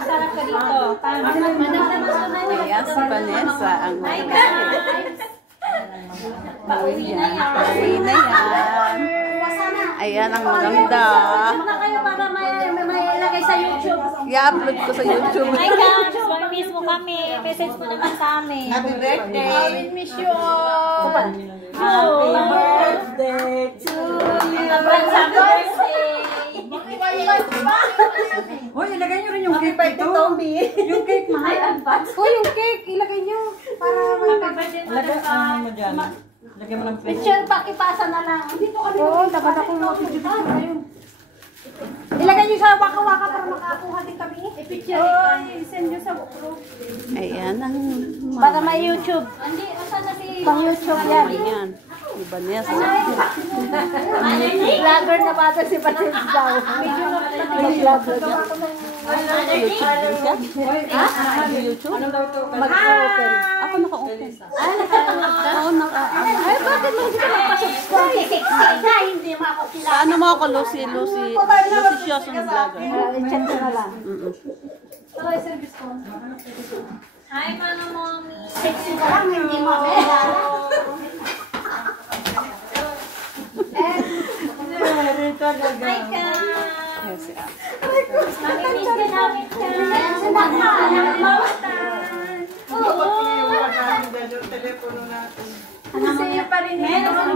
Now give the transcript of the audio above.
Sarap ka dito. Ayan, si Vanessa ang Pauwi na yan. pauwi na yan. Ayan ang maganda. Na kayo para may ilagay sa YouTube. I-upload ko sa YouTube. Hi guys, miss mo kami. Message mo naman sa amin. Happy birthday. I miss you all. Happy birthday to you. Happy birthday. Hoy, ilagay nyo rin yung cake ito. Yung cake, mahal. Hoy, yung cake, ilagay nyo. Para Lagay mo dyan. Lagay mo ng cake. picture pa, ipasa na lang. Dito kami. Oo, dapat akong mag-picture. Ilagay nyo sa waka-waka para makakuha din kami. I-picture. Send nyo sa group. Ayan ang Para may YouTube. Hindi, asan na si... Pang YouTube yan. Ayan. Si Vanessa. Vlogger na bata si Vanessa daw. Vlogger na. YouTube din siya? Ha? YouTube? Mag-open. Ako naka-open. Oo, naka-open. Ay, bakit mo sila pa-subscribe? Hindi mo ako sila. Paano mo ako, Lucy Sioson Vlogger? I-chat ko na lang. Hi, mga mommy. Sexy ka lang, hindi mo ako kilala. Hi, ka. Yes, yeah. Mami-miss ka namin ka. Ayan sa bata. Oo. Telepono natin. Ano sa'yo pa rin? Meron